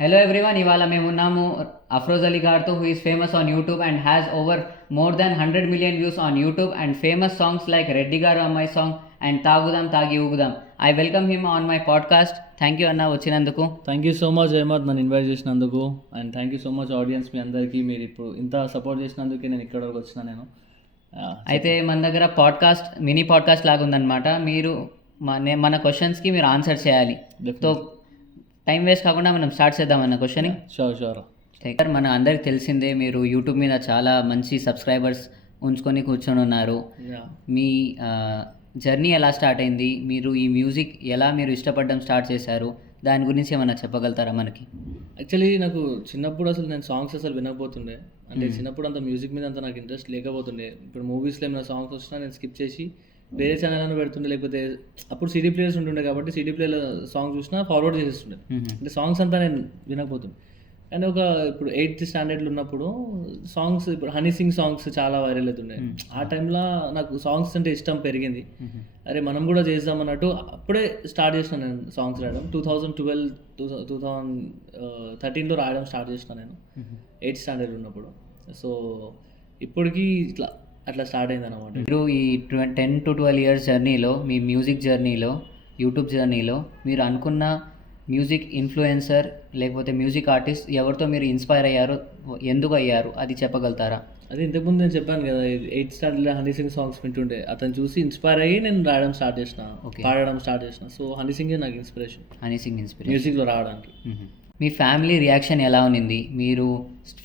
Hello everyone, ఇవాళ మేము ఉన్నాము అఫ్రోజ్ అలీ గారితో, who is famous on YouTube and has over more than 100 million views on YouTube and famous songs like Reddy గారు అమ్మాయి song and తాగుదాం తాగి ఊగుదాం. I welcome him on my podcast. Thank you అన్న వచ్చినందుకు. Thank you so much Ahmed, నన్ను invite చేసినందుకు. And thank you so much audience, మీ అందరికీ. మీరు ఇప్పుడు ఇంత సపోర్ట్ చేసినందుకే నేను ఇక్కడ వరకు వచ్చిన. నేను అయితే మన దగ్గర పాడ్కాస్ట్ మినీ పాడ్కాస్ట్ లాగా ఉందన్నమాట. మీరు మన క్వశ్చన్స్కి మీరు ఆన్సర్ చేయాలి. తో టైం వేస్ట్ కాకుండా మనం స్టార్ట్ చేద్దామన్న క్వశ్చన్. షూర్. మన అందరికి తెలిసిందే, మీరు యూట్యూబ్ మీద చాలా మంచి సబ్స్క్రైబర్స్ ఉంచుకొని కూర్చొని ఉన్నారు. మీ జర్నీ ఎలా స్టార్ట్ అయింది? మీరు ఈ మ్యూజిక్ ఎలా మీరు ఇష్టపడడం స్టార్ట్ చేశారు? దాని గురించి ఏమైనా చెప్పగలుగుతారా మనకి? యాక్చువల్లీ నాకు చిన్నప్పుడు అసలు నేను సాంగ్స్ అసలు వినకపోతుండే. అంటే చిన్నప్పుడు అంత మ్యూజిక్ మీద అంత నాకు ఇంట్రెస్ట్ లేకపోతుండే. ఇప్పుడు మూవీస్లో ఏమైనా సాంగ్స్ వచ్చినా నేను స్కిప్ చేసి వేరే ఛానల్ అని పెడుతుండే, లేకపోతే అప్పుడు సిడీ ప్లేయర్స్ ఉంటుండే కాబట్టి సిడీ ప్లేయర్ సాంగ్ చూసినా ఫార్వర్డ్ చేసేస్తుండే. అంటే సాంగ్స్ అంతా నేను వినకపోతుండే. అండ్ ఇప్పుడు 8th స్టాండర్డ్లో ఉన్నప్పుడు సాంగ్స్, ఇప్పుడు హనీ సింగ్ సాంగ్స్ చాలా వైరల్ అవుతుండే. ఆ టైంలో నాకు సాంగ్స్ అంటే ఇష్టం పెరిగింది. అరే మనం కూడా చేద్దాం అన్నట్టు అప్పుడే స్టార్ట్ చేసిన నేను సాంగ్స్ రాయడం. 2013లో రాయడం స్టార్ట్ చేసిన నేను 8th స్టాండర్డ్ ఉన్నప్పుడు. సో ఇప్పటికీ అట్లా స్టార్ట్ అయింది అనమాట. మీరు ఈ 10 to 12 ఇయర్స్ జర్నీలో, మీ మ్యూజిక్ జర్నీలో, యూట్యూబ్ జర్నీలో మీరు అనుకున్న మ్యూజిక్ ఇన్ఫ్లుయెన్సర్ లేకపోతే మ్యూజిక్ ఆర్టిస్ట్ ఎవరితో మీరు ఇన్స్పైర్ అయ్యారో, ఎందుకు అయ్యారు, అది చెప్పగలుగుతారా? అది ఇంతకుముందు నేను చెప్పాను కదా, 8th స్టాండర్డ్లో హనీ సింగ్ సాంగ్స్ వింటుండే. అతను చూసి ఇన్స్పైర్ అయ్యి నేను రాయడం స్టార్ట్ చేసిన, పాడడం స్టార్ట్ చేసిన. సో హనీ సింగే నాకు ఇన్స్పిరేషన్, హనీ సింగ్ ఇన్స్పిరేషన్ మ్యూజిక్లో రావడానికి. మీ ఫ్యామిలీ రియాక్షన్ ఎలా ఉన్నింది మీరు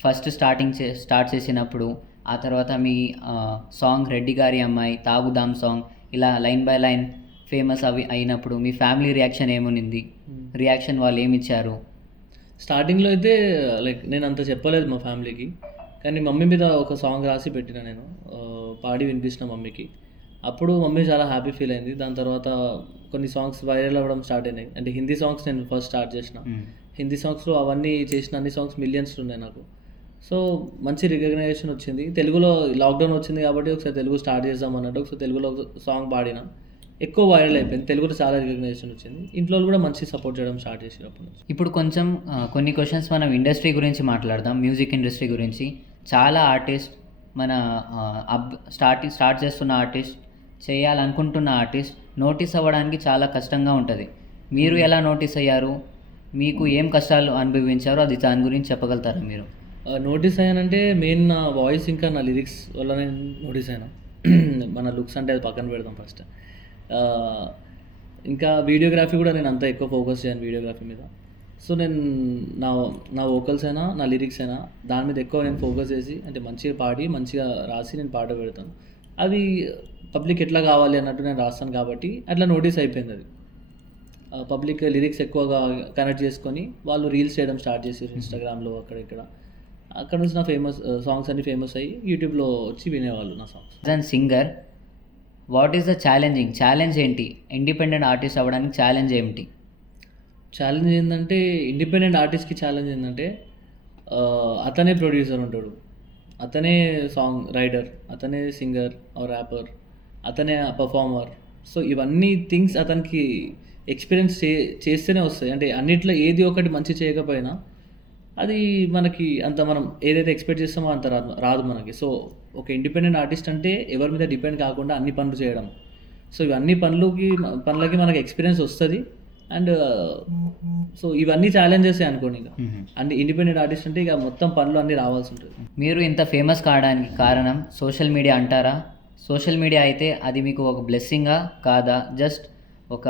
ఫస్ట్ స్టార్ట్ చేసినప్పుడు? ఆ తర్వాత మీ సాంగ్ రెడ్డి గారి అమ్మాయి, తాగుదాం సాంగ్ ఇలా లైన్ బై లైన్ ఫేమస్ అయినప్పుడు మీ ఫ్యామిలీ రియాక్షన్ ఏమునింది? రియాక్షన్ వాళ్ళు ఏమిచ్చారు? స్టార్టింగ్లో అయితే లైక్ నేను అంత చెప్పలేదు మా ఫ్యామిలీకి, కానీ మమ్మీ మీద ఒక సాంగ్ రాసి పెట్టిన నేను, పాడి వినిపించిన మమ్మీకి. అప్పుడు మమ్మీ చాలా హ్యాపీ ఫీల్ అయింది. దాని తర్వాత కొన్ని సాంగ్స్ వైరల్ అవ్వడం స్టార్ట్ అయినాయి. అంటే హిందీ సాంగ్స్ నేను ఫస్ట్ స్టార్ట్ చేసిన. హిందీ సాంగ్స్లో అవన్నీ చేసిన అన్ని సాంగ్స్ మిలియన్స్లో ఉన్నాయి నాకు. సో మంచి రికగ్నైజేషన్ వచ్చింది. తెలుగులో లాక్డౌన్ వచ్చింది కాబట్టి ఒకసారి తెలుగు స్టార్ట్ చేద్దాం అన్నట్టు ఒకసారి తెలుగులో సాంగ్ పాడిన, ఎక్కువ వైరల్ అయిపోయింది. తెలుగులో చాలా రికగ్నైజేషన్ వచ్చింది. ఇంట్లో కూడా మంచి సపోర్ట్ చేయడం స్టార్ట్ చేసినప్పుడు. ఇప్పుడు కొంచెం కొన్ని క్వశ్చన్స్ మనం ఇండస్ట్రీ గురించి మాట్లాడదాం, మ్యూజిక్ ఇండస్ట్రీ గురించి. చాలా ఆర్టిస్ట్ మన స్టార్ట్ చేస్తున్న ఆర్టిస్ట్, చేయాలనుకుంటున్న ఆర్టిస్ట్ నోటీస్ అవ్వడానికి చాలా కష్టంగా ఉంటుంది. మీరు ఎలా నోటీస్ అయ్యారు? మీకు ఏం కష్టాలు అనుభవించారో అది దాని గురించి చెప్పగలుగుతారా మీరు? నోటీస్ అయ్యానంటే మెయిన్ నా వాయిస్ ఇంకా నా లిరిక్స్ వల్ల నేను నోటీస్ అయినా. మన లుక్స్ అంటే అది పక్కన పెడదాం ఫస్ట్. ఇంకా వీడియోగ్రఫీ కూడా నేను అంత ఎక్కువ ఫోకస్ చేయను వీడియోగ్రఫీ మీద. సో నేను నా వోకల్స్ అయినా నా లిరిక్స్ అయినా దాని మీద ఎక్కువ నేను ఫోకస్ చేసి, అంటే మంచిగా పాడి మంచిగా రాసి నేను పాట పెడతాను. అది పబ్లిక్ ఎట్లా కావాలి అన్నట్టు నేను రాస్తాను కాబట్టి అట్లా నోటీస్ అయిపోయింది. అది పబ్లిక్ లిరిక్స్ ఎక్కువగా కనెక్ట్ చేసుకొని వాళ్ళు రీల్స్ చేయడం స్టార్ట్ చేసారు ఇన్స్టాగ్రామ్లో, అక్కడ నుంచి నా సాంగ్స్ అన్ని ఫేమస్ అయ్యి యూట్యూబ్లో వచ్చి వినేవాళ్ళు నా songs. As singer, what is the challenge ఏంటి? ఇండిపెండెంట్ ఆర్టిస్ట్ అవ్వడానికి ఛాలెంజ్ ఏమిటి? ఛాలెంజ్ ఏంటంటే, ఇండిపెండెంట్ ఆర్టిస్ట్కి ఛాలెంజ్ ఏంటంటే అతనే ప్రొడ్యూసర్ ఉంటాడు, అతనే సాంగ్ రైటర్, అతనే సింగర్ ఆర్ ర్యాపర్, అతనే పర్ఫార్మర్. సో ఇవన్నీ థింగ్స్ అతనికి ఎక్స్పీరియన్స్ చేస్తేనే వస్తాయి. అంటే అన్నిట్లో ఏది ఒకటి మంచి చేయకపోయినా అది మనకి అంత మనం ఏదైతే ఎక్స్పెక్ట్ చేస్తామో అంత రాదు మనకి. సో ఒక ఇండిపెండెంట్ ఆర్టిస్ట్ అంటే ఎవరి మీద డిపెండ్ కాకుండా అన్ని పనులు చేయడం. సో ఇవన్నీ పనులకి మనకి ఎక్స్పీరియన్స్ వస్తుంది. అండ్ సో ఇవన్నీ ఛాలెంజెస్ అనుకోండి. ఇక అన్ని ఇండిపెండెంట్ ఆర్టిస్ట్ అంటే ఇక మొత్తం పనులు అన్నీ రావాల్సి ఉంటుంది. మీరు ఇంత ఫేమస్ కావడానికి కారణం సోషల్ మీడియా అంటారా? సోషల్ మీడియా అయితే అది మీకు ఒక బ్లెస్సింగా కాదా? జస్ట్ ఒక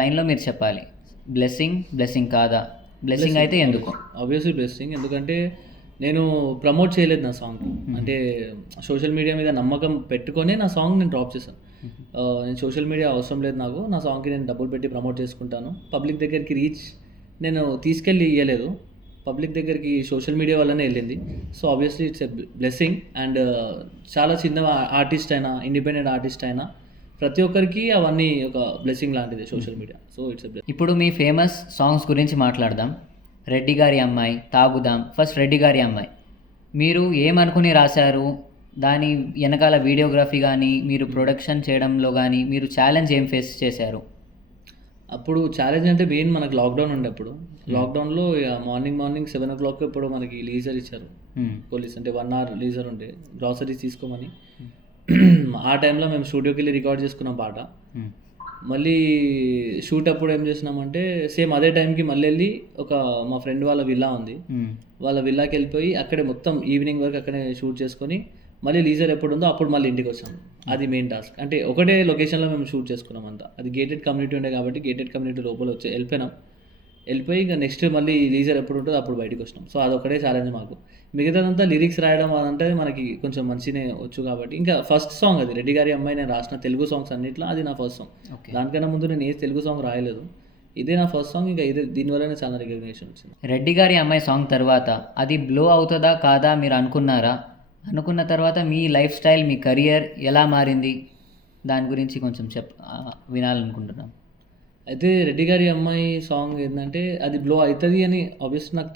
లైన్లో మీరు చెప్పాలి. బ్లెస్సింగ్ కాదా? బ్లెస్సింగ్ అయితే ఎందుకు? Obviously blessing. ఎందుకంటే నేను ప్రమోట్ చేయలేదు నా సాంగ్. అంటే సోషల్ మీడియా మీద నమ్మకం పెట్టుకొని నా సాంగ్ నేను డ్రాప్ చేశాను. నేను సోషల్ మీడియా అవసరం లేదు నాకు, నా సాంగ్కి నేను డబ్బులు పెట్టి ప్రమోట్ చేసుకుంటాను. పబ్లిక్ దగ్గరికి రీచ్ నేను తీసుకెళ్ళి ఇవ్వలేదు, పబ్లిక్ దగ్గరికి సోషల్ మీడియా వల్లనే వెళ్ళింది. So obviously it's a blessing. And చాలా చిన్న ఆర్టిస్ట్ అయినా, ఇండిపెండెంట్ ఆర్టిస్ట్ అయినా ప్రతి ఒక్కరికి అవన్నీ ఒక బ్లెస్సింగ్ లాంటిది social media. So it's a blessing. ఇప్పుడు మీ ఫేమస్ సాంగ్స్ గురించి మాట్లాడదాం. రెడ్డి గారి అమ్మాయి, తాగుదాం. ఫస్ట్ రెడ్డి గారి అమ్మాయి మీరు ఏమనుకుని రాశారు? దాని వెనకాల వీడియోగ్రఫీ కానీ, మీరు ప్రొడక్షన్ చేయడంలో కానీ మీరు ఛాలెంజ్ ఏం ఫేస్ చేశారు? అప్పుడు ఛాలెంజ్ అంటే మెయిన్ మనకు లాక్డౌన్ ఉండే అప్పుడు. లాక్డౌన్‌లో ఇగ మార్నింగ్ 7:00 ఎప్పుడో మనకి లీజర్ ఇచ్చారు. పోలీస్ అంటే 1 అవర్ లీజర్ ఉండే. గ్రాసరీస్ తీసుకోమని. ఆ టైంలో మేము స్టూడియోకెళ్ళి రికార్డ్ చేసుకున్నాం పాట. మళ్ళీ షూట్ అప్పుడు ఏం చేసినామంటే సేమ్ అదే టైంకి మళ్ళీ వెళ్ళి మా ఫ్రెండ్ వాళ్ళ విల్లా ఉంది. వాళ్ళ విల్లాకి వెళ్ళిపోయి అక్కడే మొత్తం ఈవినింగ్ వరకు అక్కడే షూట్ చేసుకొని మళ్ళీ లీజర్ ఎప్పుడు ఉందో అప్పుడు మళ్ళీ ఇంటికి వచ్చాము. అది మెయిన్ టాస్క్. అంటే ఒకటే లొకేషన్లో మేము షూట్ చేసుకున్నాం అంతా. అది గేటెడ్ కమ్యూనిటీ ఉండే కాబట్టి గేటెడ్ కమ్యూనిటీ లోపల వెళ్ళిపోయి ఇక నెక్స్ట్ మళ్ళీ లీజర్ ఎప్పుడు ఉంటుందో అప్పుడు బయటకు వచ్చినాం. సో అదొకటే ఛాలెంజ్ మాకు. మిగతాదంతా లిరిక్స్ రాయడం అదంటే మనకి కొంచెం మంచినే వచ్చు కాబట్టి ఇంకా ఫస్ట్ సాంగ్ అది రెడ్డి గారి అమ్మాయి నేను రాసిన తెలుగు సాంగ్స్ అన్నిట్లో అది నా ఫస్ట్ సాంగ్. దానికన్నా ముందు నేను ఏ తెలుగు సాంగ్ రాయలేదు. ఇదే నా ఫస్ట్ సాంగ్. ఇంకా దీనివల్లనే చాలా రికగ్నిషన్ వచ్చింది. రెడ్డి గారి అమ్మాయి సాంగ్ తర్వాత అది బ్లో అవుతుందా కాదా మీరు అనుకున్నారా? అనుకున్న తర్వాత మీ లైఫ్ స్టైల్, మీ కెరియర్ ఎలా మారింది? దాని గురించి కొంచెం వినాలనుకుంటున్నాం. అయితే రెడ్డి గారి అమ్మాయి సాంగ్ ఏంటంటే అది బ్లో అవుతుంది అని ఆబ్వియస్లీ నాకు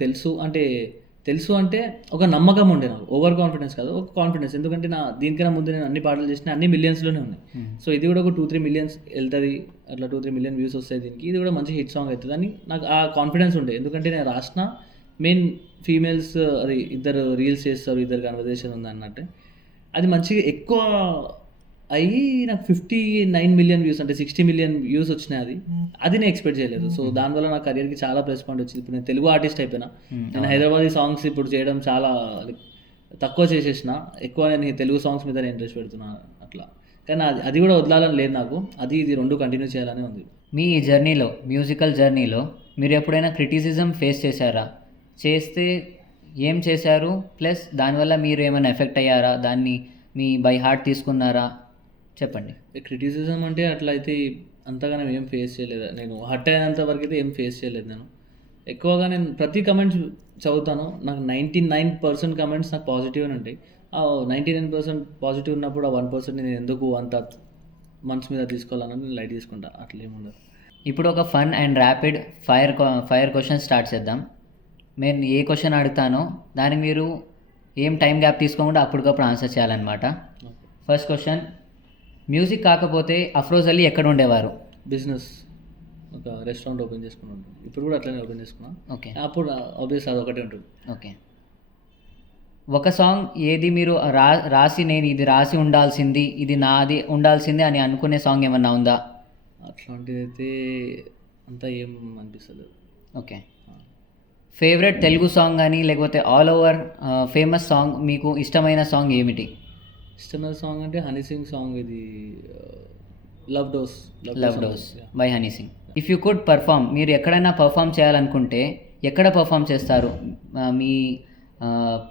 తెలుసు అంటే ఒక నమ్మకం ఉండే నాకు. ఓవర్ కాన్ఫిడెన్స్ కాదు, ఒక కాన్ఫిడెన్స్. ఎందుకంటే దీనికన్నా ముందు నేను అన్ని పాటలు చేసిన అన్ని మిలియన్స్లోనే ఉన్నాయి. సో ఇది కూడా ఒక 2-3 మిలియన్స్ వెళ్తుంది, అట్లా 2-3 మిలియన్ వ్యూస్ వస్తాయి దీనికి. ఇది కూడా మంచి హిట్ సాంగ్ అవుతుంది అని నాకు ఆ కాన్ఫిడెన్స్ ఉండే. ఎందుకంటే నేను రాసిన మెయిన్ ఫీమేల్స్ అది ఇద్దరు రీల్స్ చేస్తారు, ఇద్దరు కన్వర్జేషన్ ఉంది అన్నట్టే. అది మంచిగా ఎక్కువ అయ్యి నాకు 59 మిలియన్ వ్యూస్ అంటే 60 మిలియన్ వ్యూస్ వచ్చినాయి. అది నేను ఎక్స్పెక్ట్ చేయలేదు. సో దానివల్ల నా కెరియర్కి చాలా ప్లస్ పాయింట్ వచ్చింది. ఇప్పుడు నేను తెలుగు ఆర్టిస్ట్ అయిపోయినా. నేను హైదరాబాదీ సాంగ్స్ ఇప్పుడు చేయడం చాలా తక్కువ చేసేసిన. ఎక్కువ నేను తెలుగు సాంగ్స్ మీద ఇంట్రెస్ట్ పెడుతున్నాను అట్లా. కానీ అది కూడా వదలాలని లేదు నాకు. ఇది రెండు కంటిన్యూ చేయాలని ఉంది. మీ జర్నీలో, మ్యూజికల్ జర్నీలో మీరు ఎప్పుడైనా క్రిటిసిజం ఫేస్ చేశారా? చేస్తే ఏం చేశారు? ప్లస్ దానివల్ల మీరు ఏమైనా ఎఫెక్ట్ అయ్యారా? దాన్ని మీ బై హార్ట్ తీసుకున్నారా? చెప్పండి. క్రిటిసిజం అంటే అట్లా అయితే అంతగా నేను ఏం ఫేస్ చేయలేదు. నేను హర్ట్ అయినంత వరకు అయితే ఏం ఫేస్ చేయలేదు. నేను ఎక్కువగా ప్రతి కమెంట్స్ చదువుతాను. నాకు 99% కమెంట్స్ నాకు పాజిటివ్ అని ఉంటాయి. 99% పాజిటివ్ ఉన్నప్పుడు ఆ 1% నేను ఎందుకు అంత మనసు మీద తీసుకోవాలని నేను లైట్ తీసుకుంటా. అట్లా ఏముండదు. ఇప్పుడు ఒక fun and rapid fire question start చేద్దాం. నేను ఏ క్వశ్చన్ అడుగుతానో దానికి మీరు ఏం టైం గ్యాప్ తీసుకోకుండా అప్పటికప్పుడు ఆన్సర్ చేయాలన్నమాట. ఫస్ట్ క్వశ్చన్, మ్యూజిక్ కాకపోతే అఫ్రోజ్ అలీ ఎక్కడ ఉండేవారు? బిజినెస్, ఒక రెస్టారెంట్ ఓపెన్ చేసుకున్నాను. ఇప్పుడు కూడా అట్లనే ఓపెన్ చేసుకున్నాను. ఓకే. అప్పుడు ఆబ్వియస్ అదొకటే ఉంటుంది. ఓకే. ఒక సాంగ్ ఏది మీరు రాసి నేను ఇది రాసి ఉండాల్సింది, ఇది నాది ఉండాల్సింది అని అనుకునే సాంగ్ ఏమన్నా ఉందా? అట్లాంటిది అయితే అంతా ఏం అనిపిస్తలేదు. ఓకే. ఫేవరెట్ తెలుగు సాంగ్ కానీ లేకపోతే ఆల్ ఓవర్ ఫేమస్ సాంగ్, మీకు ఇష్టమైన సాంగ్ ఏమిటి? ఇష్టమైన సాంగ్ అంటే హనీ సింగ్ సాంగ్, ఇది love dose by honey Singh. If you could perform, మీరు ఎక్కడైనా పర్ఫామ్ చేయాలనుకుంటే ఎక్కడ పర్ఫామ్ చేస్తారు? మీ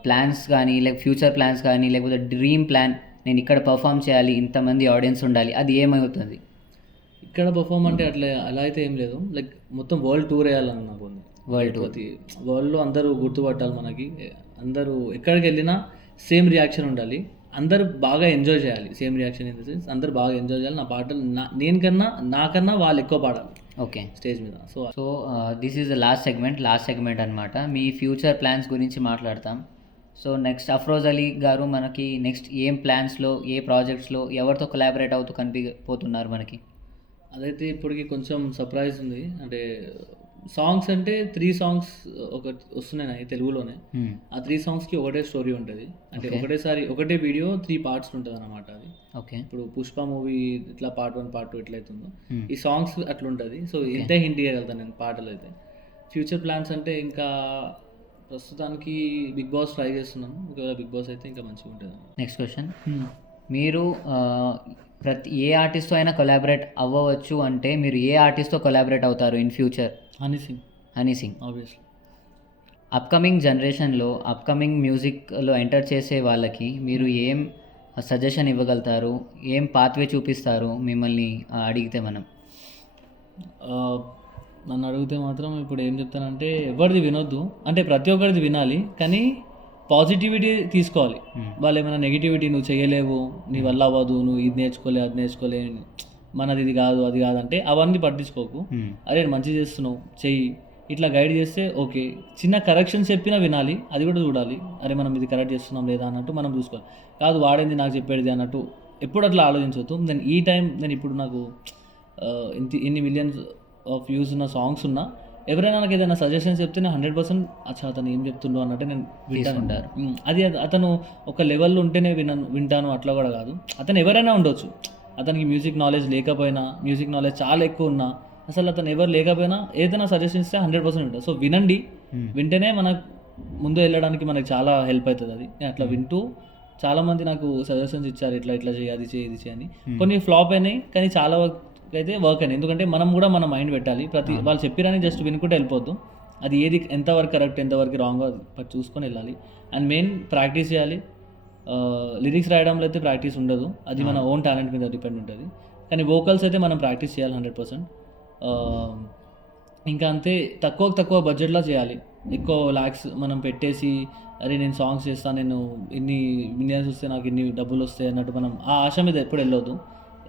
ప్లాన్స్ కానీ ఫ్యూచర్ ప్లాన్స్ కానీ లేకపోతే డ్రీమ్ ప్లాన్, నేను ఇక్కడ పర్ఫామ్ చేయాలి, ఇంతమంది ఆడియన్స్ ఉండాలి, అది ఏమవుతుంది? ఇక్కడ పర్ఫామ్ అంటే అలా అయితే ఏం లేదు. మొత్తం వరల్డ్ టూర్ వేయాలని నాకు ఉంది. వరల్డ్లో అందరూ గుర్తుపట్టాలి మనకి. అందరూ ఎక్కడికి వెళ్ళినా సేమ్ రియాక్షన్ ఉండాలి. అందరూ బాగా ఎంజాయ్ చేయాలి. Same reaction in the sense అందరూ బాగా ఎంజాయ్ చేయాలి. నా పాటలు నాకన్నా వాళ్ళు ఎక్కువ పాడాలి. ఓకే. స్టేజ్ మీద. So this is the last segment అనమాట. మీ ఫ్యూచర్ ప్లాన్స్ గురించి మాట్లాడతాం. సో నెక్స్ట్ అఫ్రోజ్ అలీ గారు మనకి నెక్స్ట్ ఏం ప్లాన్స్లో, ఏ ప్రాజెక్ట్స్లో ఎవరితో కొలాబరేట్ అవుతూ కనిపిపోతున్నారు మనకి? అదైతే ఇప్పటికి కొంచెం సర్ప్రైజ్ ఉంది. అంటే సాంగ్స్ అంటే 3 సాంగ్స్ వస్తున్నాయి తెలుగులోనే. ఆ 3 సాంగ్స్కి ఒకటే స్టోరీ ఉంటుంది. అంటే ఒకటే వీడియో 3 పార్ట్స్ ఉంటుంది అన్నమాట. అది ఓకే. ఇప్పుడు పుష్ప మూవీ ఇట్లా పార్ట్ 1 పార్ట్ 2 ఎట్లయితుందో ఈ సాంగ్స్ అట్లా ఉంటుంది. సో ఇంతే హింట్ ఇవ్వగలుగుతాను నేను పాటలు అయితే. ఫ్యూచర్ ప్లాన్స్ అంటే ఇంకా ప్రస్తుతానికి బిగ్ బాస్ ట్రై చేస్తున్నాను. ఒకవేళ బిగ్ బాస్ అయితే ఇంకా మంచిగా ఉంటుంది. నెక్స్ట్ క్వశ్చన్, మీరు ఏ ఆర్టిస్ట్తో అయినా కొలాబరేట్ అవ్వవచ్చు అంటే మీరు ఏ ఆర్టిస్ట్తో కొలాబరేట్ అవుతారు in future? Honey Singh obviously. Upcoming జనరేషన్లో, అప్కమింగ్ మ్యూజిక్లో ఎంటర్ చేసే వాళ్ళకి మీరు ఏం సజెషన్ ఇవ్వగలుగుతారు? ఏం పాత్వే చూపిస్తారు మిమ్మల్ని అడిగితే? నన్ను అడిగితే మాత్రం ఇప్పుడు ఏం చెప్తానంటే ఎవరిది వినొద్దు. అంటే ప్రతి ఒక్కరిది వినాలి, కానీ పాజిటివిటీ తీసుకోవాలి. వాళ్ళు ఏమైనా నెగిటివిటీ, నువ్వు చేయలేవు, నీ వల్ల అవ్వదు, నువ్వు ఇది నేర్చుకోలే, అది నేర్చుకోలే, మనది ఇది కాదు, అది కాదంటే అవన్నీ పట్టించుకోకు. అరే మంచి చేస్తున్నావు, చెయ్యి, ఇట్లా గైడ్ చేస్తే ఓకే. చిన్న కరెక్షన్స్ చెప్పినా వినాలి, అది కూడా చూడాలి. అరే మనం ఇది కరెక్ట్ చేస్తున్నాం లేదా అన్నట్టు మనం చూసుకోవాలి. కాదు వాడేంది నాకు చెప్పేది అన్నట్టు ఎప్పుడు అట్లా ఆలోచించవద్దు. నేను ఇప్పుడు నాకు ఇన్ని మిలియన్స్ ఆఫ్ వ్యూస్ ఉన్న సాంగ్స్ ఉన్నా ఎవరైనా నాకు ఏదైనా సజెషన్స్ చెప్తే నేను 100% అచ్చా అతను ఏం చెప్తుండో అన్నట్టు నేను తీసుకుంటారు. అది అతను ఒక లెవెల్లో ఉంటేనే వింటాను అట్లా కూడా కాదు. అతను ఎవరైనా ఉండొచ్చు, అతనికి మ్యూజిక్ నాలెడ్జ్ లేకపోయినా, మ్యూజిక్ నాలెడ్జ్ చాలా ఎక్కువ ఉన్నా, అసలు అతను ఎవరు లేకపోయినా ఏదైనా సజెషన్ ఇస్తే 100% వింటారు. సో వినండి, వింటేనే మనకు ముందు వెళ్ళడానికి మనకు చాలా హెల్ప్ అవుతుంది. అది నేను అట్లా వింటూ చాలామంది నాకు సజెషన్స్ ఇచ్చారు, ఇట్లా ఇట్లా చేయి, అది చేయి, ఇది చేయని. కొన్ని ఫ్లాప్ అయినాయి కానీ చాలా వరకు అయితే వర్క్ అయినాయి. ఎందుకంటే మనం కూడా మన మైండ్ పెట్టాలి. వాళ్ళు చెప్పిరని జస్ట్ వినుకుంటే వెళ్ళిపోద్దు. అది ఏది ఎంతవరకు కరెక్ట్, ఎంతవరకు రాంగో అది చూసుకొని వెళ్ళాలి. అండ్ మెయిన్ ప్రాక్టీస్ చేయాలి. లిరిక్స్ రాయడంలో అయితే ప్రాక్టీస్ ఉండదు, అది మన ఓన్ టాలెంట్ మీద డిపెండ్ ఉంటుంది. కానీ వోకల్స్ అయితే మనం ప్రాక్టీస్ చేయాలి 100%. ఇంకా అంతే, తక్కువ బడ్జెట్లో చేయాలి. ఎక్కువ ల్యాక్స్ మనం పెట్టేసి అరే నేను సాంగ్స్ చేస్తాను, నేను ఇన్ని మిలియన్స్ వస్తే నాకు ఇన్ని డబ్బులు వస్తాయి అన్నట్టు మనం ఆ ఆశ మీద ఎప్పుడు వెళ్ళొద్దు.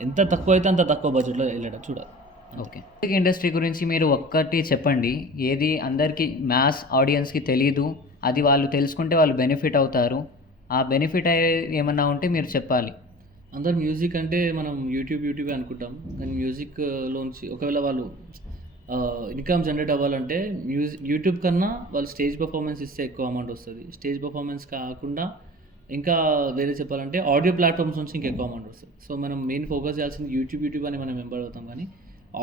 ఎంత తక్కువ అయితే అంత తక్కువ బడ్జెట్లో వెళ్ళడం చూడాలి. ఓకే, మ్యూజిక్ ఇండస్ట్రీ గురించి మీరు ఒక్కటి చెప్పండి. ఏది అందరికీ మ్యాస్ ఆడియన్స్కి తెలీదు, అది వాళ్ళు తెలుసుకుంటే వాళ్ళు బెనిఫిట్ అవుతారు. ఆ బెనిఫిట్ ఏమన్నా ఉంటే మీరు చెప్పాలి. అందరు మ్యూజిక్ అంటే మనం యూట్యూబ్ అనుకుంటాం, కానీ మ్యూజిక్లోంచి ఒకవేళ వాళ్ళు ఇన్కమ్ జనరేట్ అవ్వాలంటే యూట్యూబ్ కన్నా వాళ్ళు స్టేజ్ పర్ఫార్మెన్స్ ఇస్తే ఎక్కువ అమౌంట్ వస్తుంది. స్టేజ్ పర్ఫార్మెన్స్ కాకుండా ఇంకా వేరే చెప్పాలంటే ఆడియో ప్లాట్ఫామ్స్ నుంచి ఇంకా ఎక్కువ అమౌంట్ వస్తుంది. సో మనం మెయిన్ ఫోకస్ చేయాల్సింది యూట్యూబ్ అని మనం మెంబర్ అవుతాం, కానీ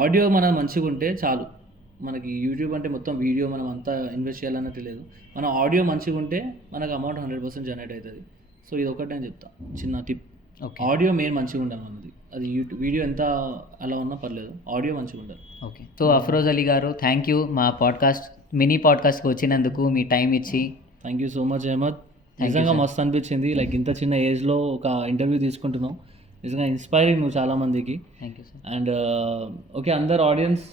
ఆడియో మనం మంచిగా ఉంటే చాలు. మనకి యూట్యూబ్ అంటే మొత్తం వీడియో మనం అంతా ఇన్వెస్ట్ చేయాలన్నట్టు లేదు. మన ఆడియో మంచిగా ఉంటే మనకు అమౌంట్ 100% జనరేట్ అవుతుంది. సో ఇది ఒకటి నేను చెప్తాను, చిన్న టిప్. ఆడియో మెయిన్ మంచిగా ఉండాలి మనది. అది వీడియో ఎంత అలా ఉన్నా పర్లేదు, ఆడియో మంచిగా ఉండాలి. ఓకే, సో అఫ్రోజ్ అలీ గారు, థ్యాంక్ యూ మా మినీ పాడ్కాస్ట్కి వచ్చినందుకు, మీ టైం ఇచ్చి. Thank you so much Ahmed. నిజంగా మస్తు అనిపించింది, లైక్ ఇంత చిన్న ఏజ్లో ఒక ఇంటర్వ్యూ తీసుకుంటున్నావు. నిజంగా ఇన్స్పైరింగ్ నువ్వు చాలామందికి. Thank you sir. And okay, అందరు audience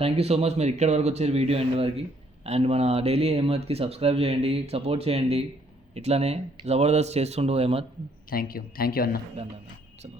thank you so much, మీరు ఇక్కడ వరకు వచ్చారు వీడియో ఎండ్ వరకు. అండ్ మన డైలీ అహ్మద్కి సబ్స్క్రైబ్ చేయండి, సపోర్ట్ చేయండి, ఇట్లానే జబర్దస్త్ చేస్తుండు అహ్మద్. థ్యాంక్ యూ అన్న. చలో.